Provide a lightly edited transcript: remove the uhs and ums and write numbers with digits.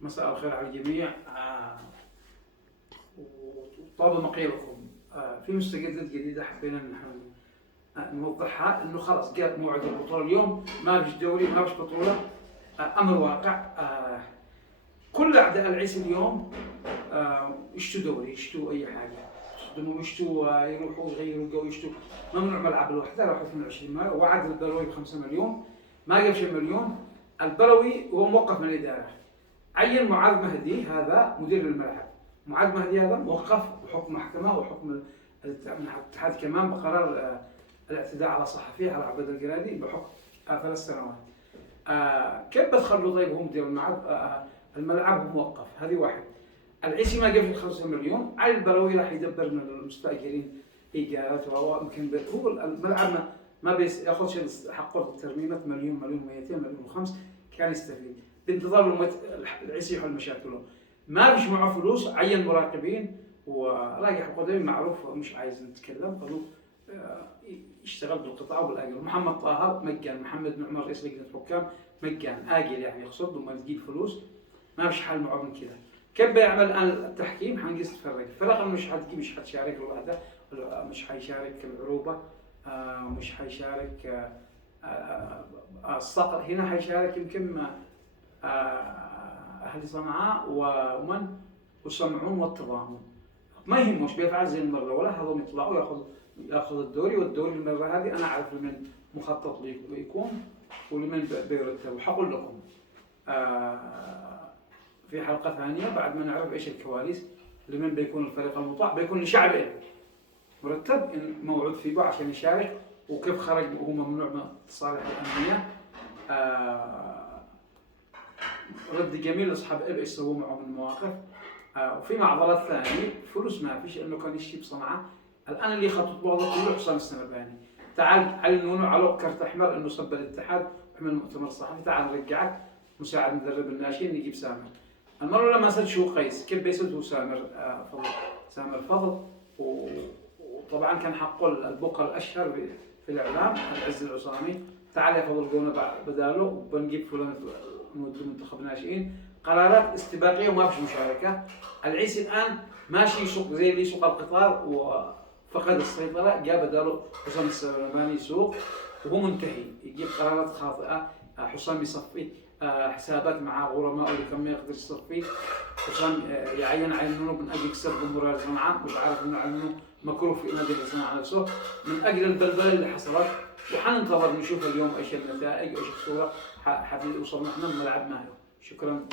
مساء الخير على الجميع. وطاب مقيلكم. في مستجدات جديدة حبينا ان نحن نوضحها، انه خلاص جاء موعد البطولة اليوم، ما فيش دوري ما فيش بطولة. امر واقع. كل اعداء العيس اليوم يشتوا دوري، يشتوا اي حاجة، يشتوا يروحوا يغيروا الجو، يشتوا ممنوع ملعب الوحدة راح 22 مايو، وعد البلوي ب5 مليون، ما جابش المليون. البلوي هو موقف من الإدارة، عين معاذ مهدي هذا مدير الملعب. معاذ مهدي هذا موقف بحكم محكمة وحكم من الاتحاد كمان بقرار الاعتداء على صحفي على عبد القرادي بحكم 3 سنوات. كيف بتخلوا طيب هم مدير الملعب هو موقف؟ هذه واحد. العيسي ما جاب 5 مليون، علي البلوي راح يدبر من المستاجرين ايجارات، وهو يمكن هو الملعب ما بياخذ شيء حقه الترميمه مليون، مليون 200، مليون و5 كان يستفيد بانتظار لما العيسي يحل مشاكله. ما فيش معه فلوس، عين مراقبين وراجع قدامي معروف مش عايز نتكلم، قالوا يشتغل بالقطاع وبالاجر. محمد طاهر مجان، محمد نعمر رئيس لجنه الحكام مجان، اجل يعني يقصد لما تجيب فلوس. ما فيش حل معه من كذا. كيف بيعمل الان التحكيم؟ حنقيس تفرق الفرق، مش حتشارك الوحده، مش حيشارك العروبه، مش حيشارك الصقر. هنا حيشارك يمكن اهل صنعاء ومن وسمعون والتضامن. ما يهمش بيفعل زي المره الاولى، هذول يطلعوا ياخذ الدوري، والدوري المره هذه انا اعرف لمن مخطط ليكون ولمن بيرتب. وحقول لكم في حلقه ثانيه بعد ما نعرف ايش الكواليس لمن بيكون الفريق المطاع، بيكون لشعبه مرتب موعود فيه عشان يشارك، وكيف خرج وهو ممنوع من التصاريح الامنيه. رد جميل لاصحاب ايش سووا معه من مواقف. وفي معضلات ثانيه، فلوس ما فيش، انه كان يشتي بصنعاء. الان اللي يخطط له هذا كله حسام السمرباني. تعال علي النونو على كرت احمر انه سب الاتحاد وعمل مؤتمر صحفي، تعال نرجعك مساعد مدرب الناشئين نجيب سامر. المره لما سد شو قيس كيف بيسد هو سامر فضل، سامر فضل. وطبعا كان حقه البقره الاشهر في الاعلام العز العصامي، تعال يا فضل قونا بداله وبنجيب فلان منتخب ناشئين. قرارات استباقيه وما فيش مشاركه. العيسي الان ماشي يسوق زي اللي يسوق القطار وفقد السيطره، جاء بداله حسام السمرباني يسوق وهو منتهي، يجيب قرارات خاطئه. حسام يصفي حسابات مع غرماء اللي كم يقدر يصفي. حسام يعين عينونه من اجل يكسب جمهور الصنعاء، مش عارف انه عينونه مكروه في نادي الصنعاء نفسه من اجل البلبله اللي حصلت. وحننتظر نشوف اليوم ايش النتائج وايش الصوره حتوصل نحن الملعب ماهر. شكرا.